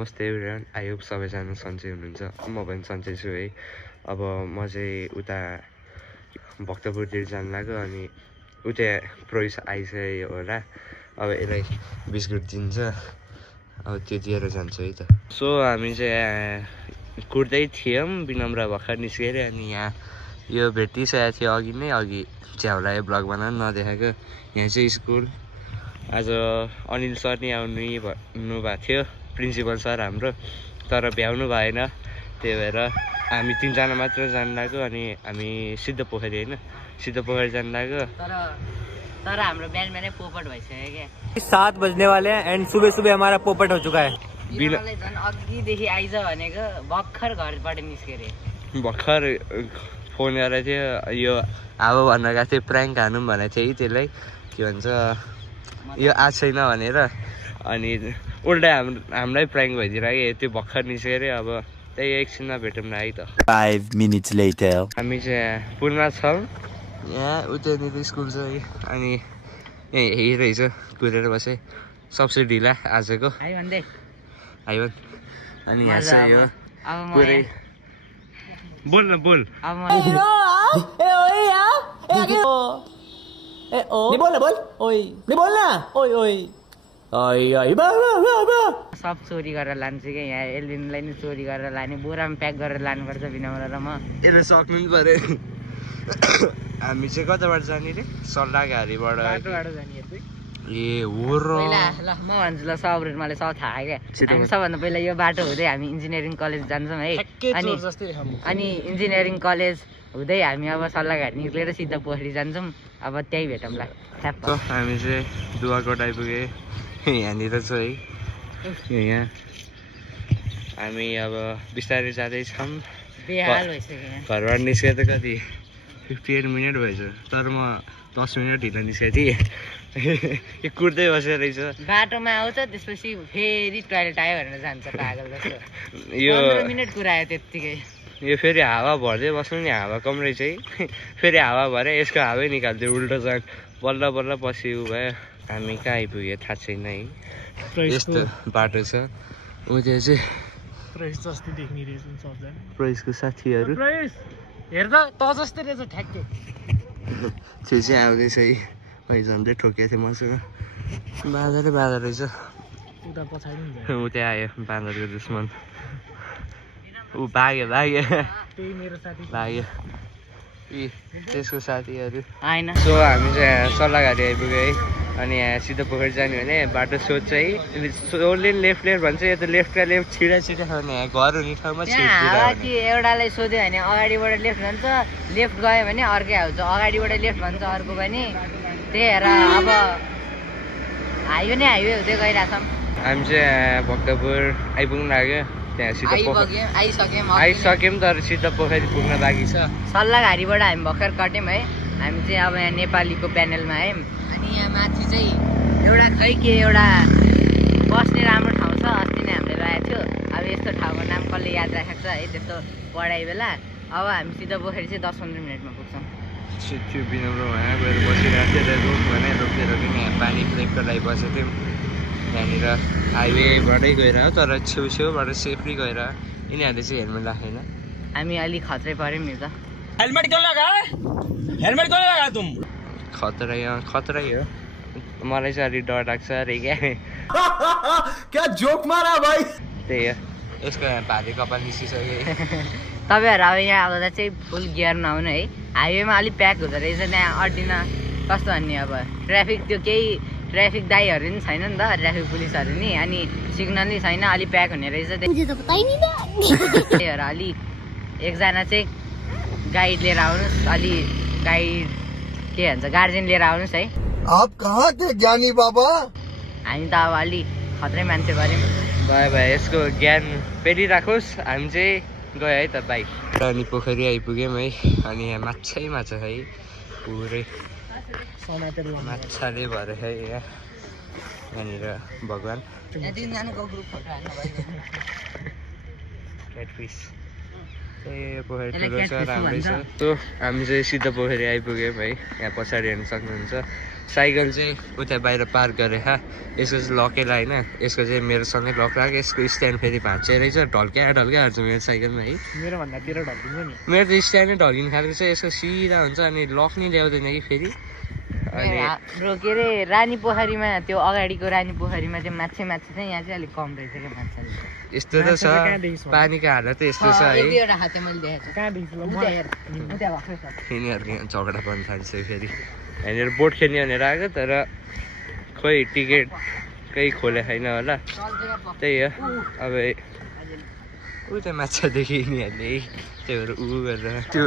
नमस्ते everyone, I hope सबैजना सन्चै हुनुहुन्छ। म पनि सन्चै छु है। अब म चाहिँ उता भक्तपुरतिर जानु लाग्यो अनि उता प्रोइस आइसक्यो होला। अब यसलाई बिस्कुट दिन्छ, अब त्यो दिएर जान्छु है त। सो हामी चाहिँ कुर्दै थियौँ, विनम्र भर्खर निस्केर अनि यहाँ यो भेटिसकेको थियो अघि च्याउलाई ब्लग बनाउनु नदेखाएको। यहाँ चाहिँ स्कुल आज अनिल सर नि आउनु भएको थियो, प्रिन्सिपल सर हाम्रो, तर भ्याउनु भएन। त्यही भएर हामी तीनजना मात्र जानु लाग्यो अनि हामी सिद्ध पोखरी होइन, सिद्ध पोखरी जानु लाग्यो। तर हाम्रो बिहान पोपट भइसक्यो क्या। 7 बजने वाले हैं एंड सुबह हमारा पोपट हो चुका है। झन् अघिदेखि आइज भनेको भर्खर घरबाट निस्केर भर्खर फोन गरेको थियो, यो हावा भन्न गएको थियो प्राङ्क हानौँ भनेको थियो है त्यसलाई, के भन्छ यो आज छैन भनेर। अनि उल्टा हामीलाई प्राङ्क भइदिरहेको त्यो भर्खर निस्केर। अब त्यही एकछिनमा भेटौँ न है त। 5 minutes later हामी चाहिँ पुलमा छौँ, यहाँ उतानिर स्कुल छ अनि यहाँ हेरिरहेछ कुदेर बसेँ। सबसे ढिला आजको आइभन। अनि यहाँ चाहिँ यो पुरै बोल न बोल। सब चोरी गरेर लान्छु क्या। यहाँ एल्बिनलाई नि चोरी गरेर लाने, बोरामा प्याक गरेर लानुपर्छ विनम्र र म। यसले सक्नु नि पऱ्यो। हामी चाहिँ कताबाट जाने रे? सल्लाहघारीबाट ए हो र। ल म भन्छु ल, सब रुट मलाई सब थाहा क्या। हामी सबभन्दा पहिला यो बाटो हुँदै हामी इन्जिनियरिङ कलेज जान्छौँ है। अनि इन्जिनियरिङ कलेज हुँदै हामी अब सल्लाहघारी निक्लेर सिद्ध पोखरी जान्छौँ। अब त्यही भेटौँला। हामी चाहिँ दुवाकोट आइपुगे, यहाँनिर छ है। यहाँ हामी अब बिस्तारै जाँदैछौँ। बेहाल भइसक्यो घरबाट निस्केर त कति 58 मिनट भएछ, तर म 10 मिनट ढिलो निस्केको थिएँ। यो कुर्दै बसेर रहेछ। बाटोमा आउँछ, त्यसपछि फेरि टोइलेट आयो भनेर जान्छ पागल जस्तो। यो 15 मिनट कुरायो त्यत्तिकै। यो फेरि हावा भर्दै बस्नु नि, हावा कम रहेछ है। फेरि हावा भरे यसको हावै निकाल्थ्यो उल्टो जान। बल्ल बल्ल पछि उ भयो। हामी कहाँ आइपुग्यो थाहा छैन है। यस्तो बाटो छ। ऊ त्यो चाहिँ प्रोइसको साथीहरू हेर्दा त जस्तै रहेछ ठ्याक्कै। त्यो चाहिँ आउँदैछ है। खै झन्डै ठोकिएको थियो मसँग। बाँदरै बाँदर रहेछ। ऊ त्यहाँ आयो बाँदरको दुश्मन। ऊ भाग्यो यी त्यसको साथीहरू आएन। सो हामी चाहिँ सल्लाहघारी आइपुग्यो है। अनि यहाँ सिधो पोखरी जाने भने बाटो सोध्छ है, सोले लेफ्ट भन्छ। यो त लेफ्टका लेफ्ट छिडा छ भने यहाँ घर हुने ठाउँमा एउटालाई सोध्यो भने अगाडिबाट लेफ्ट भन्छ, लेफ्ट गयो भने अर्कै आउँछ, अगाडिबाट लेफ्ट भन्छ अर्को पनि। त्यही भएर अब हाइवे नै हाइवे हुँदै गइरहेछौँ। हामी चाहिँ भक्तपुर आइपुग्नु लाग्यो। त्यहाँ सिधो आइसक्यौँ, तर सिद्ध पोखरी पुग्न बाँकी छ। सल्लाहघारीबाट हामी भर्खर कट्यौँ है। हामी चाहिँ अब यहाँ नेपालीको प्यानलमा आयौँ। अनि यहाँ माथि चाहिँ एउटा बस्ने राम्रो ठाउँ छ। अस्ति नै हामीले लगाएको थियो। अब यस्तो ठाउँको नाम कसले याद राखेको छ है त्यस्तो पढाइ बेला। अब हामी सिद्ध पोखरी चाहिँ 10-15 मिनटमा पुग्छौँ। त्यो विनम्र यहाँ गएर बसिरहेको थियो, रोक भने रोकेर यहाँ पानी ब्रेकको लागि बसेको थियौँ। यहाँनिर हाइवेबाटै गएर हो, तर छेउछेउबाट सेफली गएर। यिनीहरूले चाहिँ हेलमेट राखेन। हामी अलिक खत्रै पऱ्यौँ नि त। हेलमेट क्यों लगा तुम? खतरै हो। मलाई चाहिँ अलिक डर लाग्छ अरे क्या जोक मारा भाइ। त्यही हो, यसको यहाँ भारी कपाल निस्किसक्यो। तपाईँहरू अब यहाँ आउँदा चाहिँ फुल गियर नआउनु है। हाइवेमा अलिक प्याक हुँदो रहेछ, त्यहाँ अड्डिन कस्तो भन्ने। अब ट्राफिक दाईहरू नि छैन नि त, ट्राफिक पुलिसहरू नि। अनि सिग्नल नि छैन, अलिक प्याक हुने रहेछ। त्यही भएर अलिक एकजना चाहिँ गाइड लिएर आउनुहोस्, गाइड के भन्छ गार्जेन लिएर आउनुहोस् है। आप कहाँ थे ज्ञानी बाबा? हामी त अब अलिक खत्रै मान्छे गऱ्यौँ। भाइ यसको ज्ञान फेरि राखोस्। हामी चाहिँ गयो है त बाइक। अनि पोखरी आइपुग्यौँ है। अनि यहाँ माछा है, पुरै माछाले भरे है यहाँ। यहाँनिर भगवान् ग्रुप फोटो क्याटफिस ए पोखरी ठुलो छ राम्रै छ त्यो हामी चाहिँ सिधा पोखरी आइपुग्यौँ है यहाँ पछाडि हेर्न सक्नुहुन्छ साइकल चाहिँ उता बाहिर पार्क गरेँ यसको चाहिँ लकै लाएन यसको चाहिँ मेरो सँगै लक लाग्यो यसको स्ट्यान्ड फेरि भाँच्चे रहेछ ढल्क्या हाल्छ मेरो साइकलमा है मेरो त स्ट्यान्डै ढल्किनु खालको छ यसको सिधा हुन्छ अनि लक नै ल्याउँदैन कि फेरि अनि हाम्रो के अरे रानी पोखरीमा त्यो अगाडिको रानी पोखरीमा चाहिँ माछा चाहिँ यहाँ चाहिँ अलिक कम रहेछ क्या माछा यस्तो त छ पानीको हालत यस्तो छ है यिनीहरूको यहाँ झगडा पर्न थाल्छ फेरि यहाँनिर बोट खेल्ने भनेर आएको तर खोइ टिकट केही खोले छैन होला त्यही हो अब ऊ त माछा देखि यिनीहरूले त्यही भएर ऊ गरेर त्यो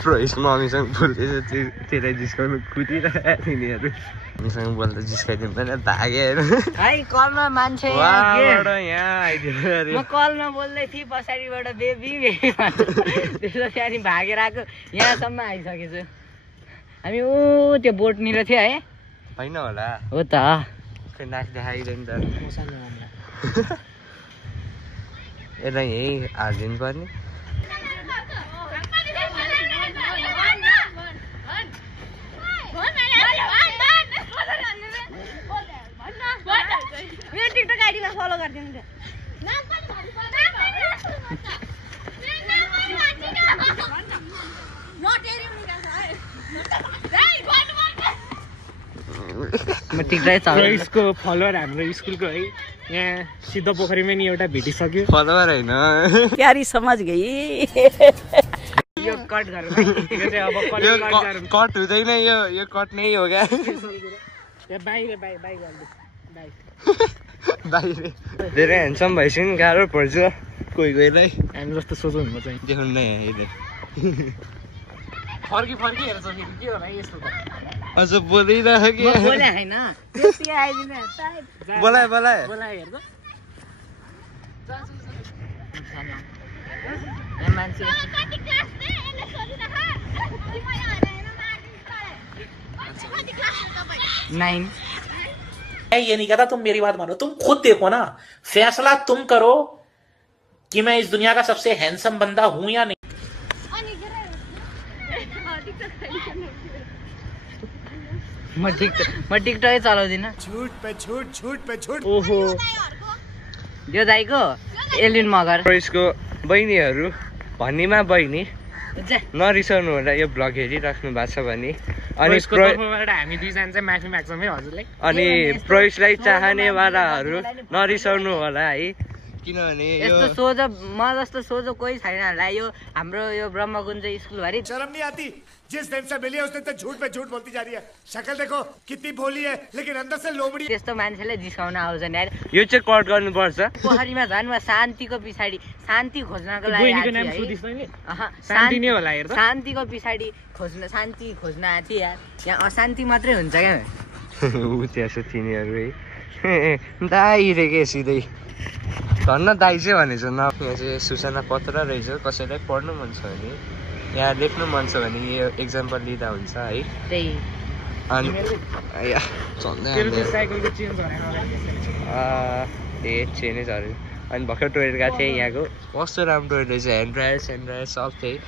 प्रोइस मम्मीसँग बोल्दैछ त्यसलाई जिस्काउनु कुदिरहेको यिनीहरू मम्मीसँग बोल्दा जिस्काइदिनु पनि भागेर कलमा मान्छे यहाँ आइदियो म कलमा बोल्दै थिएँ पछाडिबाट बेबी त्यसो त्यहाँदेखि भागेर आएको यहाँसम्म आइसकेछु हामी ऊ त्यो बोटनिर थियो है होइन होला हो त नाच देखाइदियो नि त यसलाई यही हालिदिनु पर्ने मेरो टिकटक आइडीमा फलो गरिदिनु इसको फलोअर हाम्रो स्कुलको है यहाँ सिद्ध पोखरीमा नि एउटा भेटिसक्यो फलोअर होइन प्यारी समझ गई यो कट कट हुँदैन यो कट नै हो क्या बाहिर धेरै ह्यान्डसम भइसक्यो नि गाह्रो पर्छ कोहीलाई हामी जस्तो सोच हुनु चाहिँ देखाउनु नै फर्की हेर्छ फेरि के होला यस्तो अझ बोलिरहेको बोले होइन बोलाए हेर्छ मान्छे नाइन मैं ये नहीं कहता तुम मेरी बात मानो तुम खुद देखो ना फैसला तुम करो कि मैं इस दुनिया का सबसे हैंडसम बंदा हूं या नहीं म टिकटकै चलाउँदिनँ छुट पे छुट ओहो यो दाइको एलिन मगर यसको बहिनीहरू भन्नेमा बहिनी नरिसाउनु होला यो भ्लग हेरिराख्नु भएको छ भने अनि हामी दुईजना चाहिँ माफी माग्छौँ है हजुरलाई अनि प्रवेशलाई चाहनेवालाहरू नरिसाउनु होला है किनभने यस्तो सोझो म जस्तो सोझो कोही छैन होला यो हाम्रो यो ब्रह्मकुञ्ज स्कुल भरि शर्म नहीं आती जिस दिन से मिली है उस दिन तक झूठ पे झूठ बोलती जा रही है शक्ल देखो कितनी भोली है लेकिन अंदर से लोमड़ी त्यस्तो मान्छेले जिस्काउन आउँछ नि यार यो चाहिँ कट गर्नुपर्छ पोखरीमा झन् म शान्तिको पछाडि शान्ति खोज्नको लागि शान्तिको पछाडि शान्ति खोज्न आएको थिएँ यार यहाँ अशान्ति मात्रै हुन्छ क्या ऊ त्यहाँ छ तिनीहरू है दाइ रे के सिधै धन्न दाइ चाहिँ भनेछ न यहाँ चाहिँ सूचना पत्र रहेछ कसैलाई पढ्नु मन छ भने यहाँ लेख्नु मन छ भने यो एक्जाम्पल लिँदा हुन्छ है त्यही अनि चेन्जै झऱ्यो अनि भर्खर टोइलेट गएको थिएँ यहाँको कस्तो राम्रो टोइलेट छ ह्यान्ड ड्रायर सेन्ड ड्रायर सब थिएँ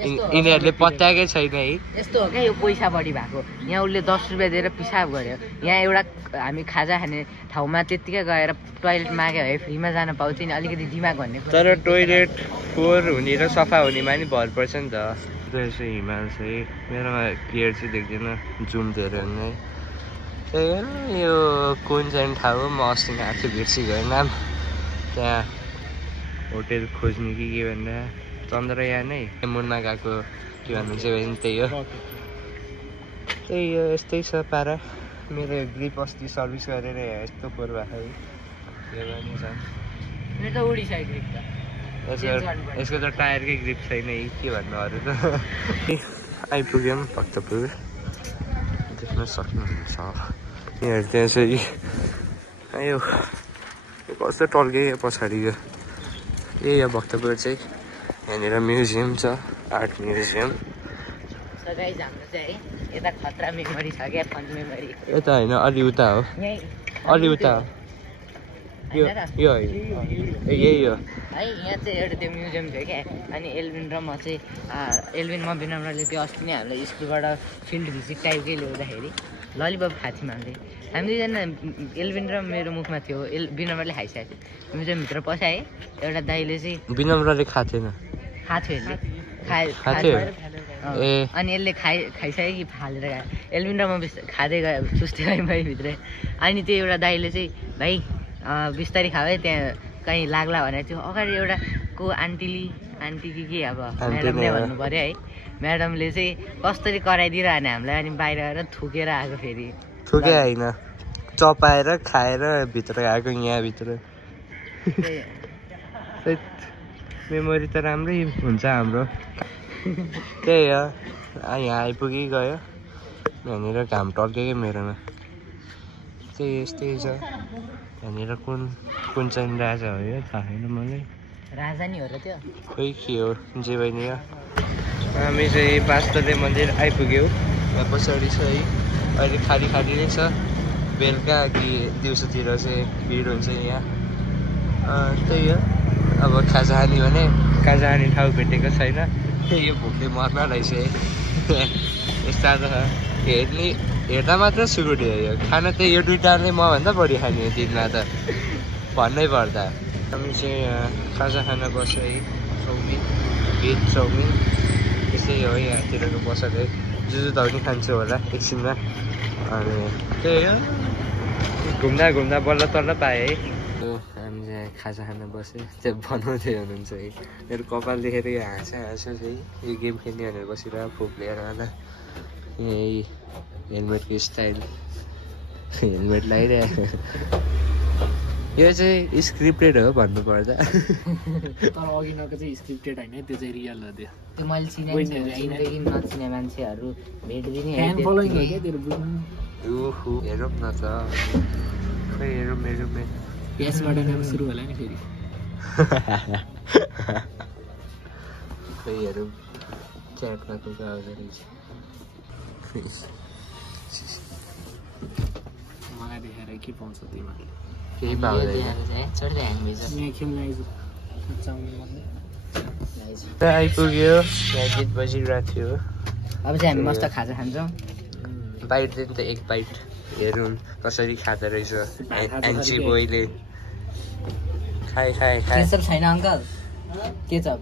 यिनीहरूले पत्याएकै छैन है यस्तो हो क्या यो पैसा बढी भएको यहाँ उसले 10 रुपियाँ दिएर पिसाब गर्यो यहाँ एउटा हामी खाजा खाने ठाउँमा त्यत्तिकै गएर टोइलेट माग्यो है फ्रीमा जान पाउँथ्यो नि अलिकति दिमाग भन्ने तर टोइलेट फोहोर हुने र सफा हुनेमा नि भर पर्छ नि त रहेछ हिमाल चाहिँ मेरोमा क्लियर चाहिँ देख्दैन जुम धेरै नै त्यही यो कुन चाहिँ ठाउँ म अस्ति गएको थिएँ बिर्सी गएँ नाम त्यहाँ होटेल खोज्ने के भन्दा चन्द्रयान नै मुनमा गएको के भन्नुहुन्छ भने त्यही हो यस्तै छ पारा मेरो ग्रिप अस्ति सर्भिस गरेर यस्तो फोहोर भएको यो पनि छ मेरो त उडिसक्यो यसको त टायरकै ग्रिप छैन है के भन्नु अरू त आइपुग्यौँ भक्तपुर देख्न सक्नुहुन्छ यहाँहरू त्यहाँ चाहिँ आयो कस्तो टल्के पछाडि यो यो भक्तपुर चाहिँ यहाँनिर म्युजियम छ आर्ट म्युजियम हाम्रो चाहिँ यता खतरा मेमोरी छ क्या फन मेमोरी यता होइन अलि उता हो अलि उता हो यो यो यही हो है यहाँ चाहिँ एउटा त्यो म्युजियम थियो क्या अनि एल्भिन र म चाहिँ एल्भिन म विनम्रले त्यो अस्ति नै हामीलाई स्कुलबाट फिल्ड भिजिट टाइपकै ल्याउँदाखेरि ललिपप खाएको थियौँ हामीले हामी दुईजना एल्भिन र मेरो मुखमा थियो विनम्रले खाइसकेको थियो म्युजियमभित्र पसाएँ एउटा दाइले चाहिँ विनम्रले खाएको थिएन खाएको थियो यसले अनि यसले खाइसक्यो कि फालेर गयो एल्भिन र म खाँदै गयो सुस्ती गयो भित्रै अनि त्यो एउटा दाइले चाहिँ भाइ बिस्तारै खाऊ है त्यहाँ कहीँ लाग्ला भनेर थियो अगाडि एउटा को आन्टी कि अब म्याडमले भन्नु पऱ्यो है म्याडमले चाहिँ कसरी कराइदिइरहने हामीलाई अनि बाहिर गएर थुकेर आएको फेरि थुके होइन चपाएर खाएर भित्र आएको यहाँभित्र मेमोरी त राम्रै हुन्छ हाम्रो त्यही हो यहाँ आइपुगी गयो यहाँनिर घाम टल्केकै मेरोमा त्यही यस्तै छ यहाँनिर कुन चाहिँ राजा हो यो थाहा छैन मलाई राजा नि हो र त्यो खोइ के हो जे बहिनी हो हामी चाहिँ वास्तव्य मन्दिर आइपुग्यौँ यहाँ पछाडि छ है अहिले खाली नै छ बेलुका कि दिउँसोतिर चाहिँ भिड हुन्छ यहाँ त्यही हो अब खाजा खाने भने खाजा खाने ठाउँ भेटेको छैन त्यही यो भोकले मर्न रहेछ है यस्तो त हेर्दा मात्र सुकुटी हो यो खाना त्यही यो दुइटाले मभन्दा बढी खाने हो दिनमा त भन्नै पर्दा हामी चाहिँ खाजा खाना बस्यो है चाउमिन भेज चाउमिन त्यस्तै हो यहाँतिरको बसेर है जुजुताउ पनि खान्छु होला एकछिनमा अनि त्यही हो घुम्दा बल्ल तल्ल पाएँ है हामी चाहिँ खाजा खाना बस्यो त्यो बनाउँदै हुनुहुन्छ है मेरो कपाल देखेर यो हाँसा है यो गेम खेल्ने भनेर बसेर फोक लिएर आँदा यही हेलमेटको स्टाइल हेलमेट लगाइरहेको यो चाहिँ स्क्रिप्टेड हो भन्नुपर्दा तर अघिनको चाहिँ स्क्रिप्टेड होइन त्यो चाहिँ रियल हो त्यो मैले चिनेदेखि नचिने मान्छेहरू भेटिदिने फ्यान फलोइङ हो क्या तेरो बुझ्नु ओहो हेरौँ न त खै हेरौँ यसबाट सुरु होला नि फेरि खै हेरौँ च्याटमा को आउँछ रहेछ मलाई देखाएर के पाउँछ तिमीहरूले केही पाउँदैन आइपुग्यो यहाँ गीत बजिरहेको थियो अब चाहिँ हामी मस्त खाजा खान्छौँ बाइट दिनु त एक बाइट हेरौँ कसरी खाँदो रहेछ एन्ची बोयले खाए केचप छैन अङ्कल केचप